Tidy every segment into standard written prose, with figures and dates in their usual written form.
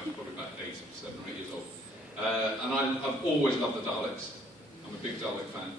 I was probably about 7 or 8 years old. And I've always loved the Daleks. I'm a big Dalek fan.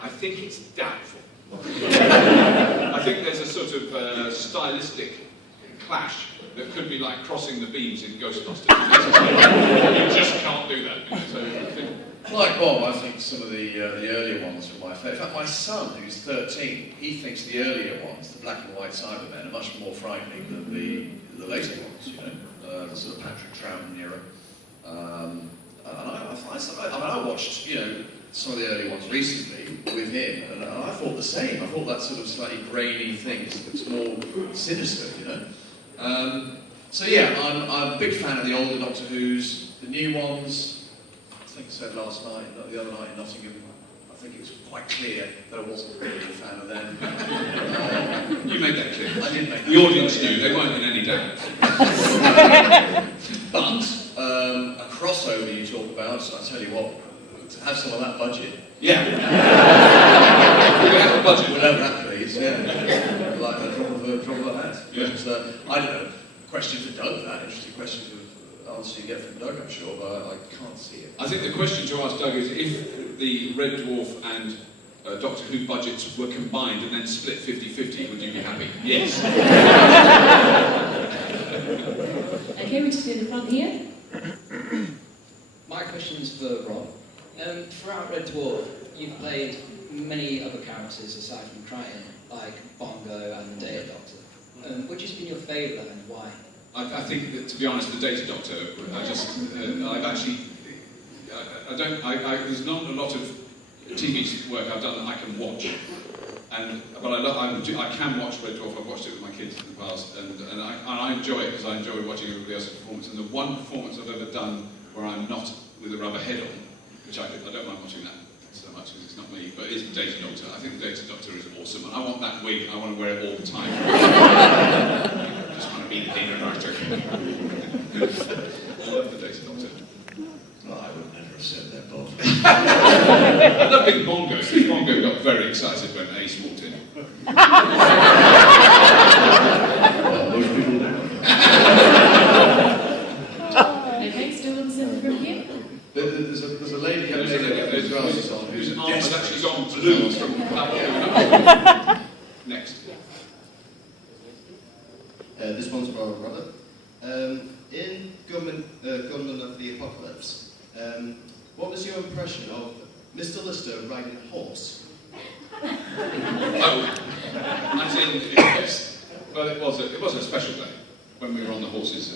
I think it's doubtful. I think there's a sort of stylistic clash that could be like crossing the beams in Ghostbusters. You just can't do that. You know, so I think, like Bob, I think some of the earlier ones were my favourite. In fact, my son, who's 13, he thinks the earlier ones, the black and white Cybermen, are much more frightening than the later ones, you know, the sort of Patrick Troughton era. And I watched, you know, some of the early ones recently with him, and I thought the same. I thought that sort of slightly grainy thing is more sinister, you know. So yeah, I'm a big fan of the older Doctor Who's, the new ones. I think I said the other night in Nottingham, I think it was quite clear that I wasn't really a fan of them. you made that clear. I did make that The audience knew, they weren't in any doubt. But a crossover you talk about, so I tell you what, to have some of that budget. Yeah. We have the budget. Whatever that please, yeah. Like a drop of a hat. Yeah. But, I don't know, question for Doug, that interesting question to answer you get from Doug, I'm sure, but I can't see it. I think the question to ask Doug is if the Red Dwarf and Doctor Who budgets were combined and then split 50-50, would you be happy? Yes. Okay, we just go to the front here. My question's for Rob. Throughout Red Dwarf, you've played many other characters aside from Crichton, like Bongo and the Data Doctor. Which has been your favourite and why? I think that, to be honest, the Data Doctor, there's not a lot of TV work I've done that I can watch. But I can watch Red Dwarf. I've watched it with my kids in the past, and I enjoy it because I enjoy watching everybody else's performance. And the one performance I've ever done where I'm not with a rubber head on, which I don't mind watching that so much because it's not me, but it's the Data Doctor. I think the Data Doctor is awesome, and I want that wig. I want to wear it all the time. I just want to be the Data Doctor. I love the Data Doctor. Well, I would never have said that, Bob. I love Big Bongo. Big Bongo got very excited when Ace walked in. Well, most people do. Okay, still on the centre from here. There's a lady up there whose glasses on Whose who's arm has desperate. actually gone blue from that. Next. This one's for Robert. In Gunmen of the Apocalypse, what was your impression of Mr. Lister riding a horse? Oh, as in, yes. Well, it was a special day when we were on the horses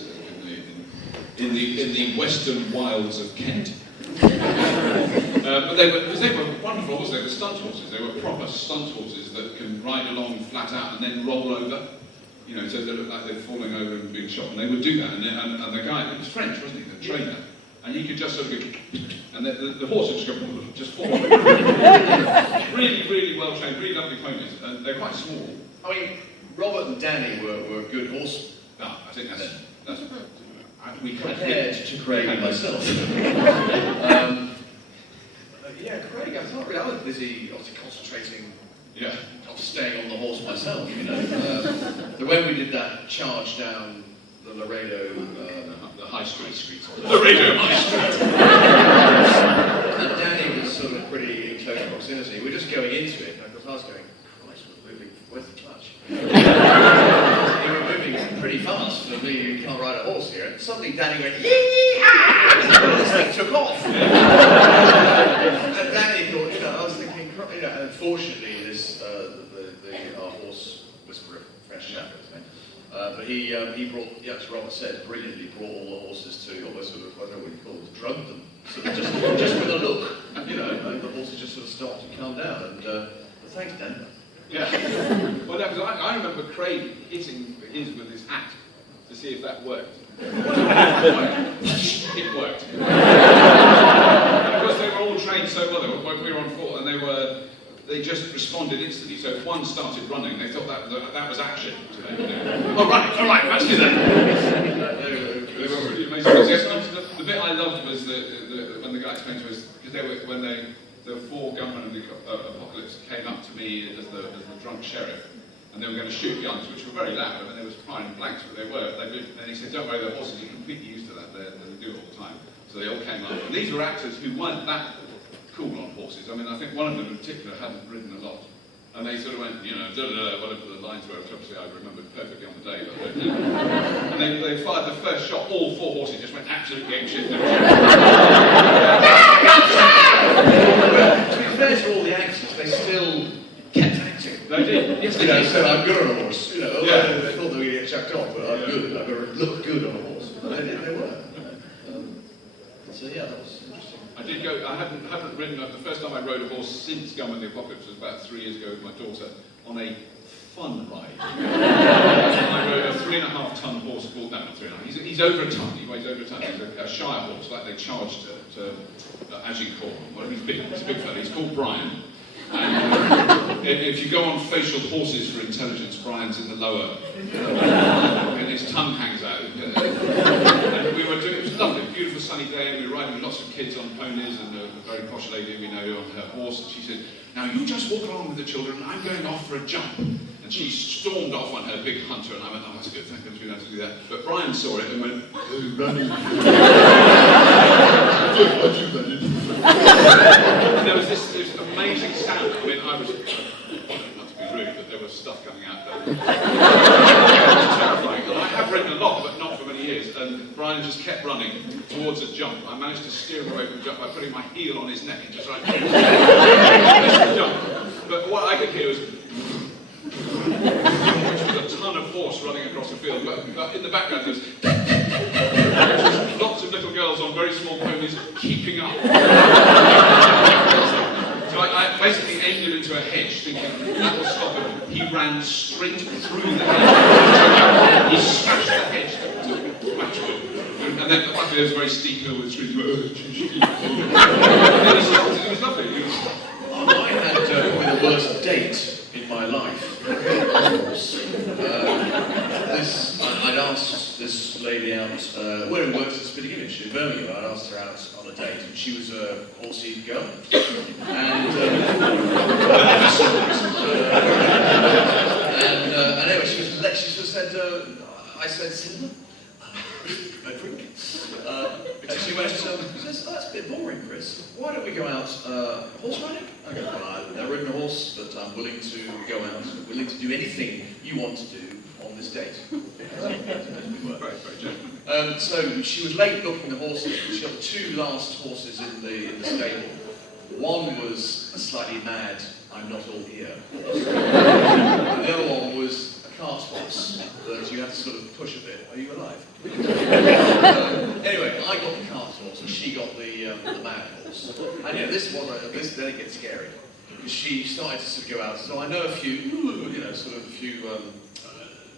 in the western wilds of Kent. But they were wonderful horses. They were stunt horses. They were proper stunt horses that can ride along flat out and then roll over. You know, so they look like they're falling over and being shot. And they would do that. And the guy, it was French, wasn't he? The trainer. And he could just sort of go, and the horse would just fall. Really, really well trained, really lovely ponies. And they're quite small. I mean, Robert and Danny were good horsemen. No, I think that's we Compared to Craig and myself. Yeah, Craig, I was busy obviously concentrating on staying on the horse myself, you know. When we did that charge down the Laredo, the High Street. Laredo High Street. And Danny was sort of pretty in close proximity. We were just going into it, and of course I was going, Christ, we're moving, where's the clutch? You were moving pretty fast for me, you can't ride a horse here. And suddenly Danny went, yee-ah! This thing took off. And Danny thought, you know, I was thinking, you know, unfortunately our horse whisperer, French chap, but he brought, as Robert said, brilliantly brought all the horses to almost sort of, I don't know what you call it, drugged them. Sort of just with a look, you know, and the horses just sort of stopped and calmed down. And but thanks, Dan. Yeah. Well, no, because I remember Craig hitting his with his hat to see if that worked. It worked. And of course, they were all trained so well. We were on foot, and they just responded instantly. So if one started running, they thought that was action. All right, let's do that. They were really amazing. The bit I loved was when the guy explained to us, because when the 4 gunmen of the apocalypse came up to me as the drunk sheriff, and they were going to shoot guns, which were very loud. I mean, they were firing blanks, but they were. And he said, don't worry, the horses are completely used to that. They do it all the time. So they all came up. And these were actors who weren't that cool on horses. I mean, I think one of them in particular hadn't ridden a lot. And they sort of went, you know, whatever the lines were, obviously I remembered perfectly on the day. But and they fired the first shot, all 4 horses just went absolute game shit. Well, to be fair to all the actors, they still kept acting. They did. Yes, they You know, did. so I'm good on a horse. You know, Yeah. they thought they were going to get chucked off, but I'm good. I'm going to look good on a horse. But they were. So yeah, that was interesting. I did go. I haven't ridden. The first time I rode a horse since Gunmen the Apocalypse was about 3 years ago with my daughter on a fun ride. I rode a 3.5-ton horse called no, not 3.5. He's over a ton. He weighs over a ton. He's a Shire horse, like they charged to Agincourt. Well, he's big. He's a big fella. He's called Brian. And if you go on facial horses for intelligence, Brian's in the lower, and his tongue hangs out. And we were doing, it was lovely, beautiful sunny day, and we were riding with lots of kids on ponies, and a very posh lady we know on her horse, and she said, now you just walk along with the children, I'm going off for a jump. And she stormed off on her big hunter, and I went, oh, that's good, thank goodness we don't have to do that. But Brian saw it and went, oh, running. And there was this amazing sound. I mean, I was, not to be rude, but there was stuff coming out there. It was terrifying. And I have ridden a lot, but not for many years. And Brian just kept running towards a jump. I managed to steer him away from the jump by putting my heel on his neck and just like, jump. But what I could hear was, which was a ton of horse running across the field, but in the background there was lots of little girls on very small ponies keeping up. So I basically aimed him into a hedge, thinking that will stop him. He ran straight through the hedge. He smashed the hedge to matchwood. And then luckily there was a very steep hill with streets. And then he stopped. It was lovely. I had probably the worst date in my life. I'd asked this lady out, where we worked at Spitting Image in Birmingham. I'd asked her out on a date, and she was a horsey girl. And anyway, she sort of said, I said, and she went, she says, oh, that's a bit boring, Chris. Why don't we go out horse riding? I go, well, I've never ridden a horse, but I'm willing to go out, willing to do anything you want to do on this date. So she was late booking the horses. She had 2 last horses in the stable. One was a slightly mad, I'm not all here. And the other one was a cart horse that you had to sort of push a bit. Are you alive? Anyway, I got the cart horse and she got the mad horse. And yeah, then it gets scary. Because she started to sort of go out. So I know a few,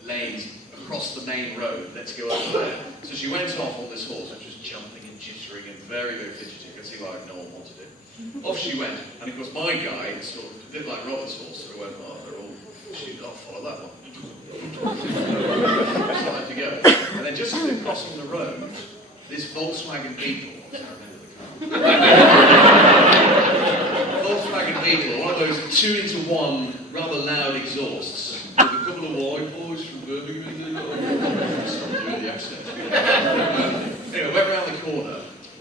lanes across the main road. Let's go over there. So she went off on this horse, which was jumping and jittering and very, very fidgety. You can see why no one wanted it. Off she went, and of course my guy, sort of a bit like Robert's horse, sort of went, oh, I'll follow that one. Started to go. And then just as they're crossing the road, this Volkswagen Beetle, I remember the car. Volkswagen Beetle, one of those 2-into-1 rather loud exhausts, with a couple of white boys from Birmingham. Stop doing the accent. Anyway, went round the corner,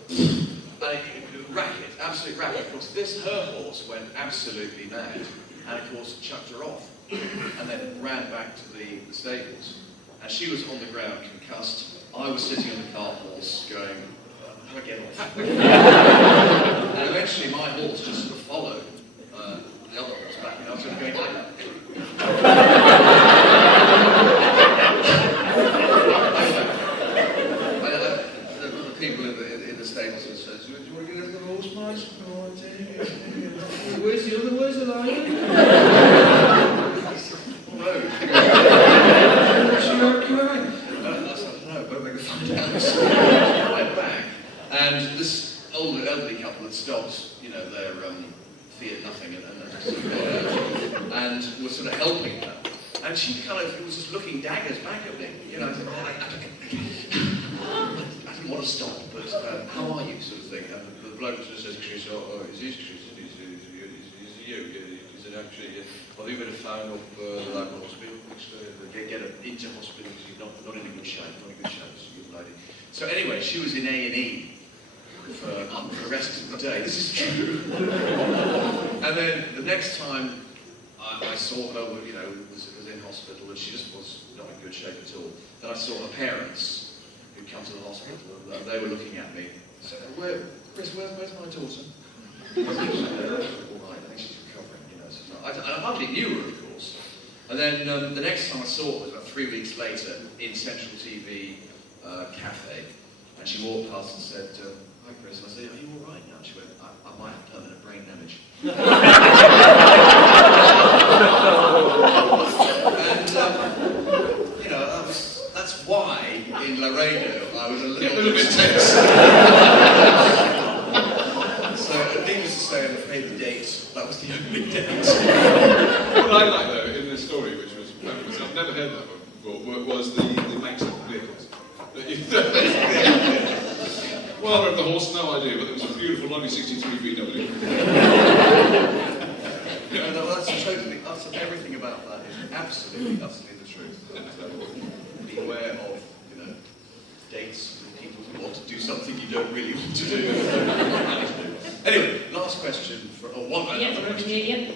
and racket, absolute racket. Of course, her horse went absolutely mad, and of course chucked her off, and then ran back to the stables. And she was on the ground, concussed. I was sitting on the cart horse, going, how do I get off? And eventually, my horse just sort of followed the other horse back, and I was sort of going like that. The people in the stables said, do you want to get into the horse, mate? Where's the lion? No. What's your crying? I said, no, but they could find out. So I went back, and this elderly couple had stopped, their Fiat nothing, and was sort of helping her. And she kind of was just looking daggers back at me, I didn't want to stop, but how are you, sort of thing. And the bloke just says, Chris, oh, is this Chris? Is you? Is said, actually, I think we're going to phone up the local hospital, get her into hospital because you're not in a good shape, not in good shape, she's a good lady. So anyway, she was in A&E for the rest of the day. This is true. And then the next time I saw her, was in hospital, and she just was not in good shape at all. Then I saw her parents who'd come to the hospital, and they were looking at me. So, Chris, where's my daughter? All right, I think she's recovering, So I hardly knew her, of course. And then the next time I saw her was about 3 weeks later in Central TV Cafe, and she walked past and said, "Hi, Chris." And I said, "Are you all right now?" She went, I might have permanent brain damage." And that's why in Laredo I was a little bit tense. So, needless to say, I'm afraid the date, that was the only date. What I like, though, in this story, which was fabulous, I've never heard that before, was the makes of the vehicles. Well, of the horse, no idea, but it was a beautiful 1963 VW. That's everything about that is absolutely the truth. Beware of, dates with people who want to do something you don't really want to do. Anyway, last question one. Yep, Another question. yep.